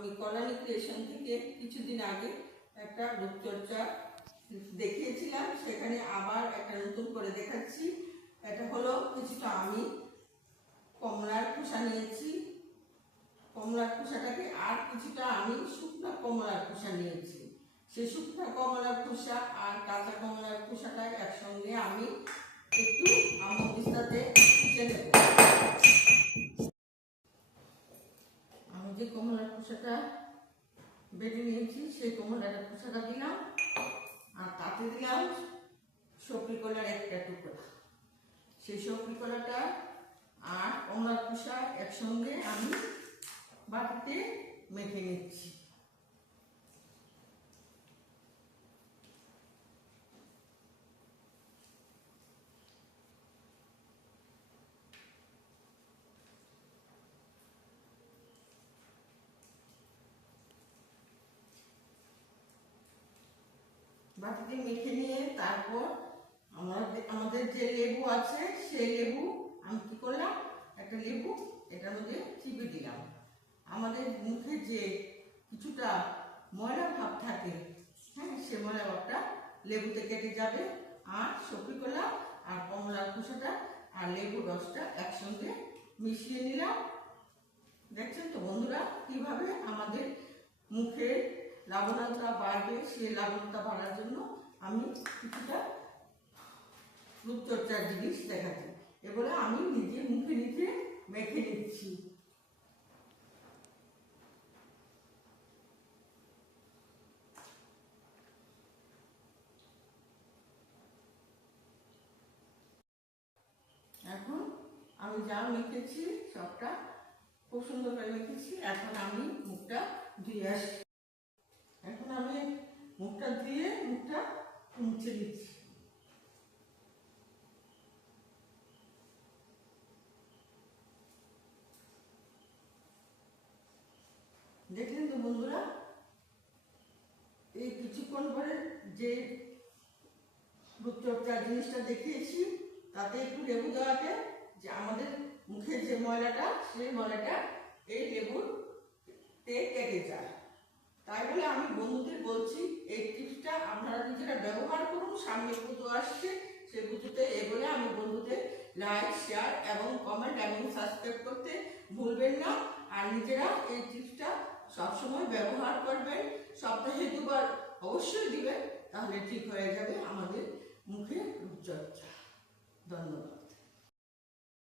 আমি কল্যাণী ক্রিয়েশন থেকে কিছুদিন আগে একটা রূপচর্চা দেখিয়েছিলাম, সেখানে আবার একটা নতুন করে দেখাচ্ছি। এটা হলো কিছুটা আমি কমলার খোসা নিয়েছি, কমলার খোসাটাকে আর কিছুটা আমি শুকনা কমলার খোসা নিয়েছি। সেই শুকনা কমলার খোসা আর কাঁচা কমলার খোসাটা একসঙ্গে আমি একটু আমদিস্তাতে কুচে নেব। আমি যে কমলার খোসাটা বেটে নিয়েছি সেই কমলার খোসাটা দিলাম, আর তাতে দিলাম সবজি কলার একটা টুকরা। সেই সবজি কলাটা আর কমলার খোসা একসঙ্গে আমি বাটিতে মেখে নিচ্ছি। বাটিতে মেখে নিয়ে তারপর আমাদের যে লেবু আছে সেই লেবু আমি কি করলাম, একটা লেবু এটার মধ্যে চিপে দিলাম। আমাদের মুখে যে কিছুটা ময়লা ভাব থাকে, হ্যাঁ, সে ময়লা ভাবটা লেবুতে কেটে যাবে। আর সবজি কলা আর কমলার খোসাটা আর লেবুর রসটা একসঙ্গে মিশিয়ে নিলাম। দেখছেন তো বন্ধুরা কিভাবে আমাদের মুখের লাবণ্যতা বাড়বে। সেই লাবণ্যতা বাড়ার জন্য আমি কিছুটা রূপচর্চার জিনিস দেখাচ্ছি। এবারে আমি নিজে মুখে নিজে মেখে নিচ্ছি। এখন আমি যা মেখেছি সবটা খুব সুন্দর করে মেখেছি। এখন আমি মুখটা ধুয়ে আসি। এখন আমি মুখটা ধুয়ে মুখটা মুছে দিচ্ছি। দেখলেন তো বন্ধুরা, এই কিছুক্ষণ পরে যে রূপচর্চা জিনিসটা দেখিয়েছি তাতে একটু লেবু দেওয়াতে যে আমাদের মুখের যে ময়লাটা সেই ময়লাটা এই লেবুর কেটে যায়। তাই বলে আমি বন্ধুদের বলছি এই টিপসটা আপনারা নিজেরা ব্যবহার করুন। সামনে পুজো আসছে, সেই পুজোতে এগুলো আমি বন্ধুদের লাইক, শেয়ার এবং কমেন্ট এবং সাবস্ক্রাইব করতে ভুলবেন না। আর নিজেরা এই টিপসটা সবসময় ব্যবহার করবেন, সপ্তাহে 2 বার অবশ্যই দিবেন, তাহলে ঠিক হয়ে যাবে আমাদের মুখে রূপচর্চা। ধন্যবাদ।